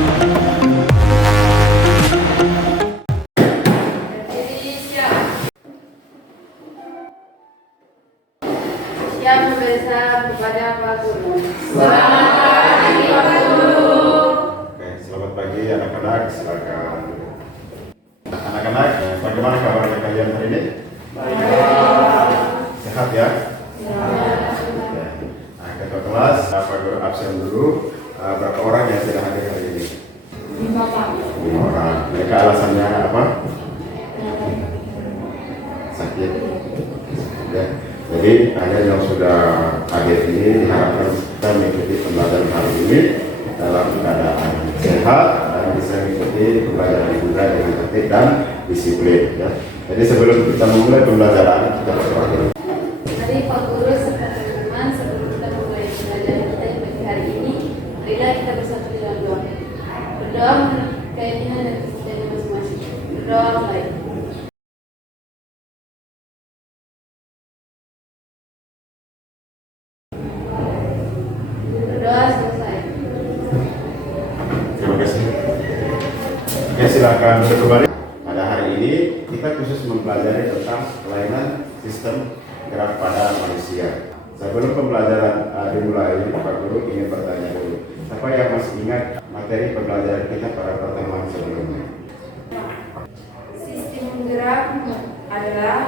Yang berbesar kepada Pak Guru. Selamat pagi Pak Guru. Oke, selamat pagi anak-anak. Silakan. Anak-anak, bagaimana kabarnya kalian hari ini? Baik. Sehat ya? Sehat. Ya. Nah, ketua kelas, Pak Guru absen dulu. Berapa orang yang sudah hadir hari ini? 5 Pak. 5 orang. Mereka alasannya apa? Sakit. Ya. Jadi kalian yang sudah hadir ini diharapkan bisa mengikuti pembelajaran hari ini dalam keadaan sehat dan bisa mengikuti pembelajaran juga dengan tertib dan disiplin. Ya. Jadi sebelum kita memulai pembelajaran kita berdoa dulu. Mari Pak Guru serta teman-teman sebelum kita mulai pembelajaran kita di pagi hari ini, marilah kita bersatu dalam doa. Berdoa menurut keyakinan dan kepercayaan masing-masing. Berdoa baik. Berdoa selesai. Terima kasih. Oke, silakan duduk kembali. Pada hari ini kita khusus mempelajari tentang kelainan sistem gerak pada manusia. Sebelum pembelajaran dimulai, Pak Guru ingin bertanya dulu. Siapa yang masih ingat materi pembelajaran kita pada pertemuan sebelumnya? Sistem gerak adalah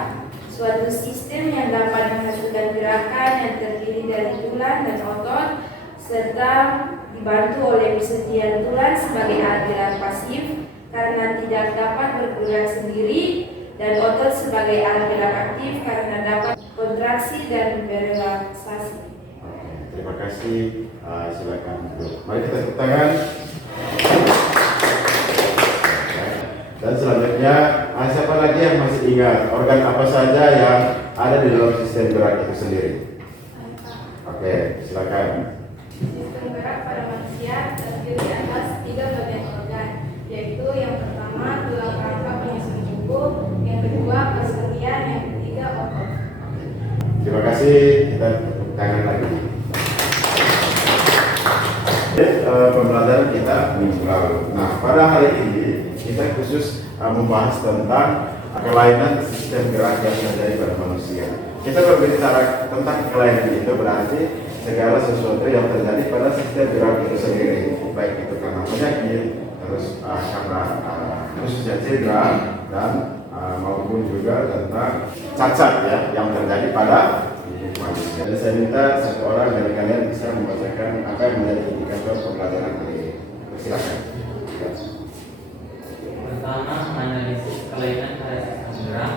suatu sistem yang dapat menghasilkan gerakan yang terdiri dari tulang dan otot serta dibantu oleh persediaan tulang sebagai alat gerak pasif karena tidak dapat bergerak sendiri dan otot sebagai alat gerak aktif karena dapat kontraksi dan berelaksasi. Terima kasih. Silakan duduk. Mari kita tepuk tangan. Dan selanjutnya, siapa lagi yang masih ingat organ apa saja yang ada di dalam sistem gerak itu sendiri? Oke, silakan. Sistem gerak pada manusia terdiri atas 3 bagian organ, yaitu yang pertama tulang rangka penyusun tubuh, yang kedua persediaan, yang ketiga otot. Terima kasih. Kita tepuk tangan lagi. Pembelajaran kita minggu lalu. Nah, pada hari ini kita khusus membahas tentang kelainan sistem gerak yang terjadi pada manusia. Kita berbicara tentang kelainan itu berarti segala sesuatu yang terjadi pada sistem gerak itu sendiri, baik itu karena penyakit, terus karena khususnya cedera dan maupun juga tentang cacat ya yang terjadi pada manusia. Jadi saya minta satu orang dari kalian bisa membacakan apa yang menjadi indikator pembelajaran hari ini. Silakan. Pertama, menganalisis kelainan pada sistem gerak.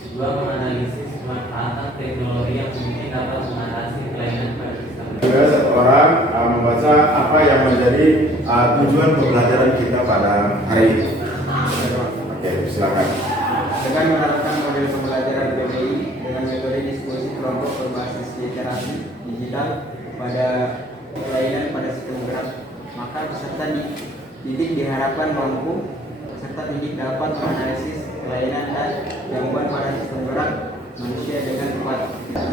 Kedua, menganalisis pemanfaatan teknologi yang mungkin dapat mengatasi kelainan pada sistem gerak. Juga satu orang membaca apa yang menjadi tujuan pembelajaran kita pada hari ini. Oke, silakan. Dengan menerapkan model pembelajaran PBI dengan metode diskusi kelompok berbasis literasi digital pada kelainan pada sistem gerak, maka peserta didik diharapkan mampu peserta didik dapat menganalisis kelainan dan gangguan pada sistem gerak manusia dengan tepat.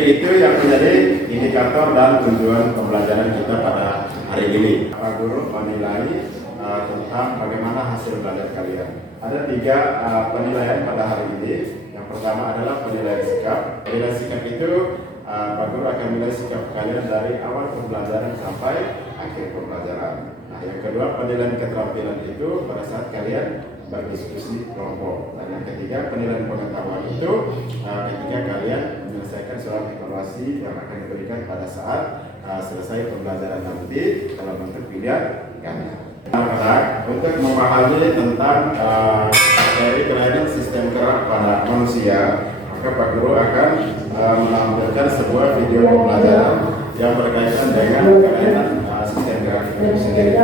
Itu yang menjadi indikator dan tujuan pembelajaran kita pada hari ini. Pak Guru menilai tentang bagaimana hasil belajar kalian. Ada 3 penilaian pada hari ini. Yang pertama adalah penilaian sikap. Penilaian sikap itu Pak Guru akan menilai sikap kalian dari awal pembelajaran sampai akhir pembelajaran. Nah, yang kedua penilaian keterampilan itu pada saat kalian berdiskusi kelompok. Dan yang ketiga penilaian pengetahuan itu ketika kalian menyelesaikan soal evaluasi yang akan diberikan pada saat selesai pembelajaran nanti dalam bentuk pilihan ganda. Anak-anak, untuk memahami tentang materi kelainan sistem gerak pada manusia, maka Pak Guru akan menampilkan sebuah video pembelajaran yang berkaitan dengan kelainan sistem gerak itu sendiri.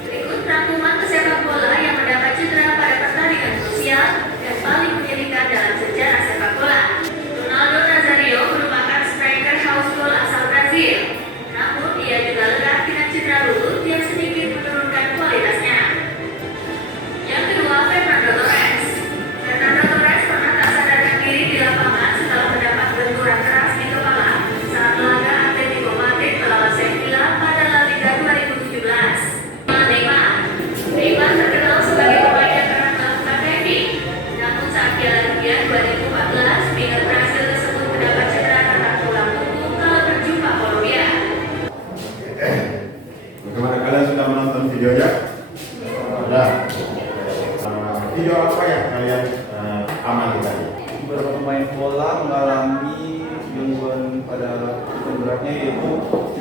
Berikut rangkuman pesepak bola yang mendapat cedera pada pertandingan sosial yang paling menyedihkan dalam sejarah sepak bola. Ronaldo Nazario merupakan striker house goal asal Brazil. Namun ia juga lekat dengan cedera lutut yang sedikit menurunkan kualitasnya. Yang kedua, Fernando Torres. Fernando Torres pernah tak sadarkan diri di lapangan setelah mendapat benturan keras di kepala saat melaga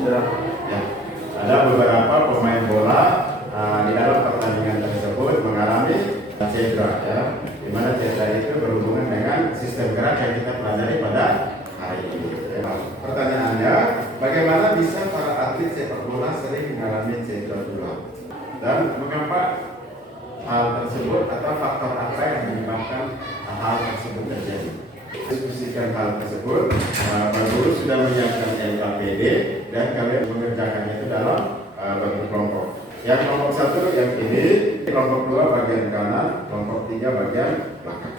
cedera. Ya. Ada beberapa pemain bola di dalam pertandingan tersebut mengalami cedera, ya. Di mana cedera itu berhubungan dengan sistem gerak yang kita pelajari pada hari ini. Ya. Pertanyaannya, bagaimana bisa para atlet sepak bola sering mengalami cedera tulang? Dan mengapa hal tersebut atau faktor apa yang menyebabkan hal tersebut terjadi? Diskusikan hal tersebut, Pak Guru sudah menyiapkan LKPD dan kalian mengerjakannya itu dalam bentuk kelompok. Yang kelompok 1 yang ini, kelompok 2 bagian kanan, kelompok 3 bagian belakang.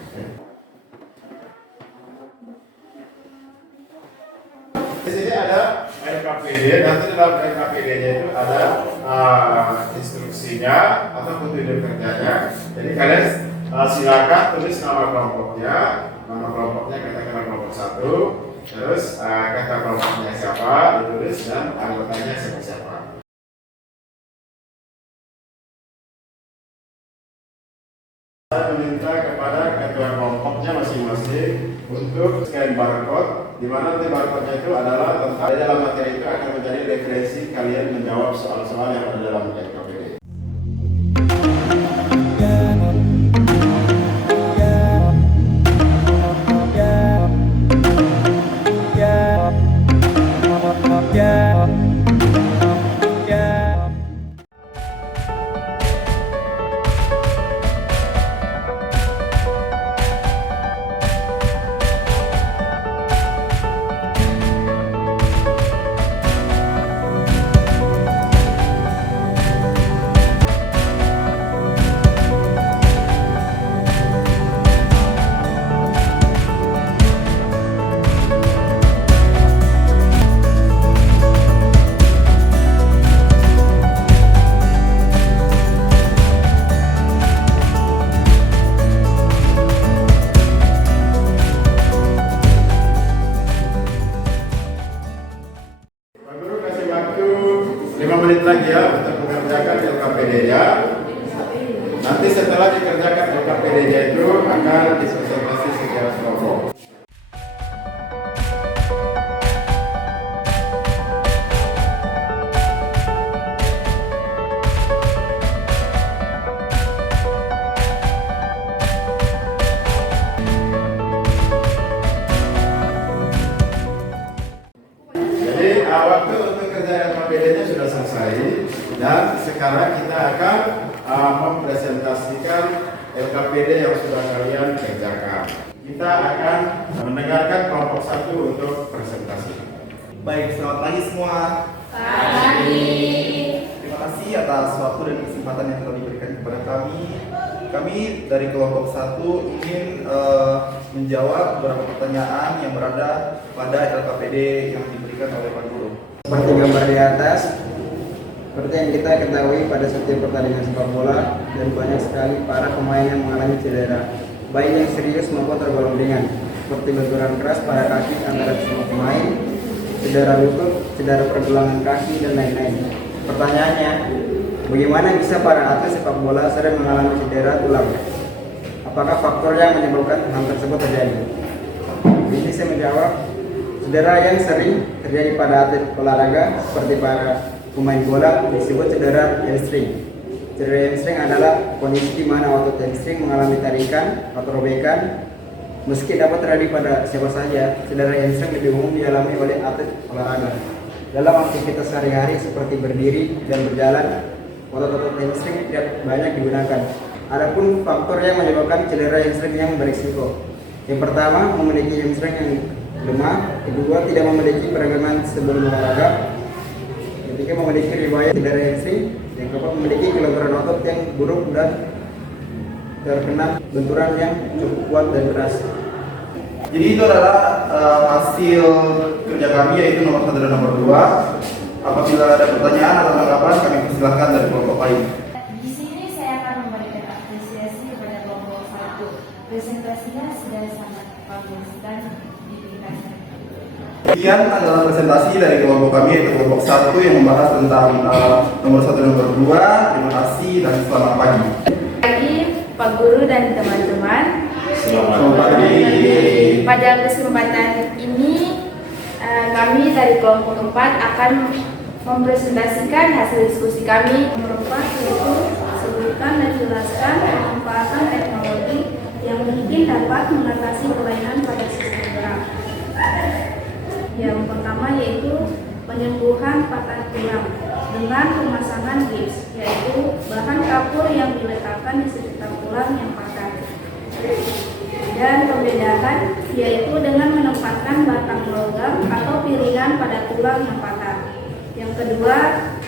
Di sini ada LKPD, nanti dalam LKPD-nya itu ada instruksinya atau petunjuk kerjanya. Jadi kalian silakan tulis nama kelompoknya. Nama kelompoknya katakanlah kelompok 1, terus kata kelompoknya siapa ditulis dan anggotanya siapa-siapa. Saya meminta kepada ketua kelompoknya masing-masing untuk scan barcode, di mana nanti barcode-nya itu adalah tentang dalam materi itu akan menjadi referensi kalian menjawab soal-soal yang ada dalam LKPD. Menit lagi ya untuk mengerjakan LKPD-nya. Nanti setelah dikerjakan LKPD-nya itu akan dipresentasi secara kelompok. Jadi waktu untuk kerja LKPD-nya sudah selesai dan sekarang kita akan mempresentasikan LKPD yang sudah kalian kerjakan. Kita akan mendengarkan kelompok 1 untuk presentasi. Baik, selamat pagi semua. Pagi. Terima kasih atas waktu dan kesempatan yang telah diberikan kepada kami. Kami dari kelompok 1 ingin menjawab beberapa pertanyaan yang berada pada LKPD yang diberikan oleh Pak Guru. Seperti gambar di atas, seperti yang kita ketahui pada setiap pertandingan sepak bola dan banyak sekali para pemain yang mengalami cedera, baik yang serius maupun tergolong ringan, seperti benturan keras pada kaki antara semua pemain, cedera lutut, cedera pergelangan kaki, dan lain-lain. Pertanyaannya, bagaimana bisa para atlet sepak bola sering mengalami cedera tulang? Apakah faktor yang menyebabkan hal tersebut terjadi? Ini saya menjawab, cedera yang sering terjadi pada atlet olahraga seperti para pemain bola disebut cedera hamstring. Cedera hamstring adalah kondisi di mana otot hamstring mengalami tarikan atau robekan. Meski dapat terjadi pada siapa saja, cedera hamstring lebih umum dialami oleh atlet olahraga. Dalam aktivitas sehari-hari seperti berdiri dan berjalan, otot-otot hamstring tidak banyak digunakan. Adapun faktor yang menyebabkan cedera hamstring yang berisiko. Yang pertama, memiliki hamstring yang lemah. Kedua, tidak memiliki peregangan sebelum olahraga. Ketiga, memiliki riwayat cedera hamstring. Yang keempat, memiliki kelonggaran otot yang buruk dan terkena benturan yang cukup kuat dan keras. Jadi itu adalah hasil kerja kami, yaitu nomor 1 dan nomor 2. Apabila ada pertanyaan atau tanggapan, kami persilahkan dari kelompok lain. Di sini saya akan memberikan apresiasi kepada kelompok 1. Presentasinya sudah sangat bagus dan diberikan. Sekian adalah presentasi dari kelompok kami, yaitu kelompok 1 yang membahas tentang nomor 1 dan nomor 2. Terima kasih dan selamat pagi. Pagi Pak Guru dan teman-teman. Selamat pagi. Pada kesempatan ini kami dari kelompok 4 akan mempresentasikan hasil diskusi kami. Nomor 4 yaitu sebutkan dan jelaskan pemanfaatan teknologi yang mungkin dapat mengatasi kelainan pada sistem gerak. Yang pertama yaitu penyembuhan patah tulang dengan pemasangan gips, yaitu bahan kapur yang diletakkan di sekitar tulang yang patah. Dan pembedahan yaitu dengan menempatkan batang logam atau piringan pada tulang yang patah. Yang kedua,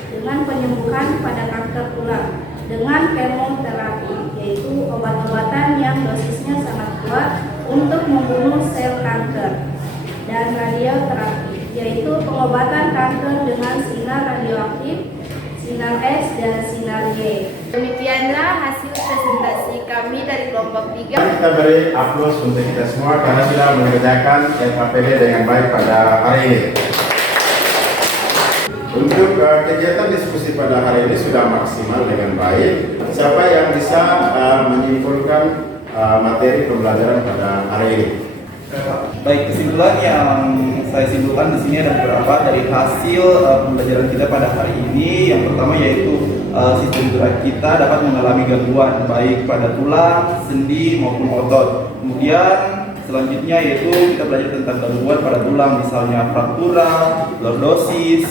dengan penyembuhan pada kanker tulang dengan kemoterapi, yaitu obat-obatan yang dosisnya sangat kuat untuk membunuh sel kanker. Dan radioterapi, yaitu pengobatan kanker dengan sinar radioaktif, sinar X dan sinar Y. Demikianlah hasil presentasi kami dari kelompok 3. Kita beri aplaus untuk kita semua karena sudah mengerjakan FAPD dengan baik pada hari ini. Untuk kegiatan diskusi pada hari ini sudah maksimal dengan baik. Siapa yang bisa menyimpulkan materi pembelajaran pada hari ini? Baik, kesimpulan yang saya simpulkan di sini ada beberapa dari hasil pembelajaran kita pada hari ini. Yang pertama yaitu sistem gerak kita dapat mengalami gangguan baik pada tulang, sendi maupun otot. Kemudian selanjutnya yaitu kita belajar tentang gangguan pada tulang, misalnya fraktura, lordosis,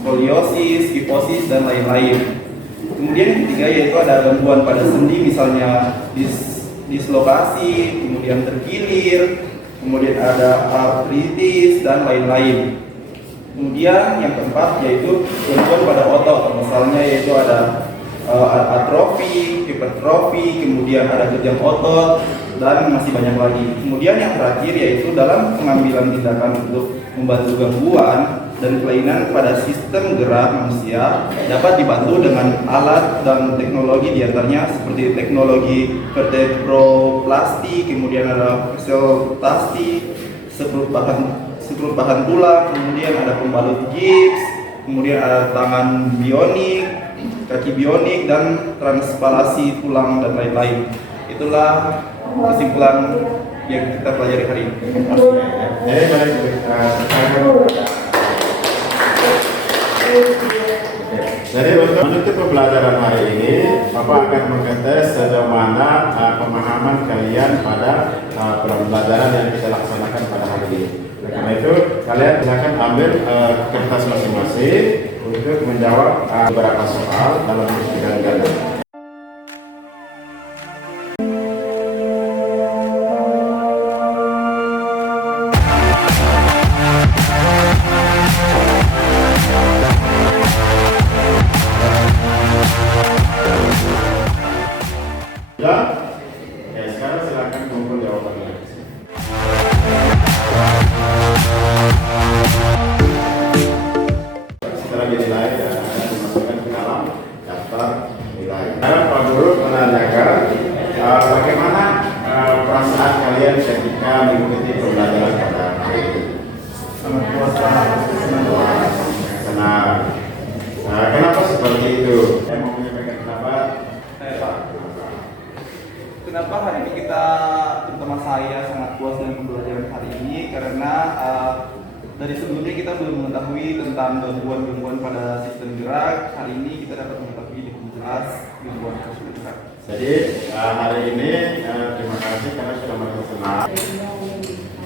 skoliosis, kifosis dan lain-lain. Kemudian yang ketiga yaitu ada gangguan pada sendi, misalnya dislokasi, kemudian terkilir, kemudian ada artritis dan lain-lain. Kemudian yang keempat yaitu gangguan pada otot, misalnya yaitu ada atrofi, hipertrofi, kemudian ada kejang otot dan masih banyak lagi. Kemudian yang terakhir yaitu dalam pengambilan tindakan untuk membantu gangguan dan kelainan pada sistem gerak manusia dapat dibantu dengan alat dan teknologi diantaranya seperti teknologi vertebroplasti, kemudian ada facioplasty, seperut bahan tulang, kemudian ada pembalut gips, kemudian ada tangan bionik, kaki bionik dan transpalasi tulang dan lain-lain. Itulah kesimpulan yang kita pelajari hari ini. Jadi untuk menutup pembelajaran hari ini, Bapak akan mengetes sejauh mana pemahaman kalian pada pembelajaran yang kita laksanakan pada hari ini. Karena itu kalian silakan ambil kertas masing-masing untuk menjawab beberapa soal dalam bidang ganda. Ya, sekarang silakan kumpul jawabannya. Setelah dinilai dan dimasukkan ke dalam daftar nilai. Sekarang Pak Guru menanyakan bagaimana perasaan kalian ketika mengikuti pembelajaran pada hari ini? Sangat puas, senang. Senang. Kenapa seperti itu? Saya mau menyampaikan pendapat. Kenapa hari ini kita, terutama saya, sangat puas dengan pembelajaran hari ini karena dari sebelumnya kita belum mengetahui tentang gangguan-gangguan pada sistem gerak. Hari ini kita dapat mengetahui lebih jelas gangguan sistem gerak. Jadi hari ini terima kasih karena sudah berkenan.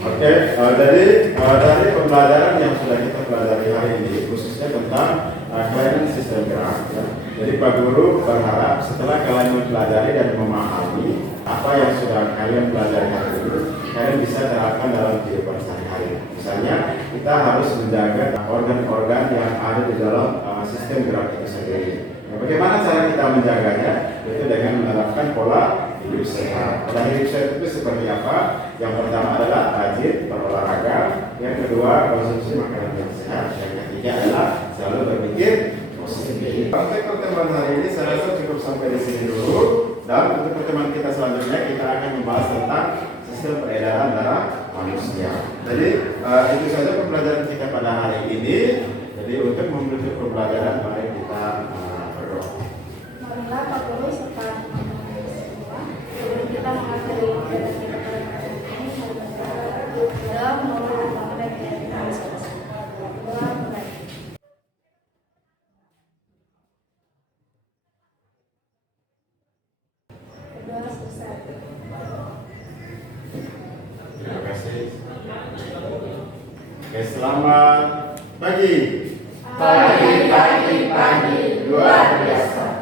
Oke, jadi dari pembelajaran yang sudah kita pelajari hari ini khususnya tentang kelainan sistem gerak. Ya. Jadi Pak Guru berharap setelah kalian mempelajari dan memahami apa yang sudah kalian pelajari hari ini, kalian bisa terapkan dalam kehidupan sehari-hari. Misalnya kita harus menjaga organ-organ yang ada di dalam sistem gerak itu sendiri. Nah, bagaimana cara kita menjaganya? Itu dengan menerapkan pola hidup sehat. Pola hidup sehat itu seperti apa? Yang pertama adalah rajin berolahraga, yang kedua konsumsi makanan yang sehat, yang ketiga adalah selalu berpikir positif. Untuk pertemuan hari ini saya rasa cukup sampai di sini dulu, dan untuk pertemuan kita selanjutnya kita akan membahas tentang sistem peredaran darah manusia. Jadi itu saja pembelajaran kita pada hari ini. Jadi untuk menutup pembelajaran mari kita berdoa. Marilah Pak Guru serta teman-teman semua sebelum kita mengakhiri pembelajaran kita pada hari ini, dalam menolong dan Oke, selamat pagi. Pagi, luar biasa.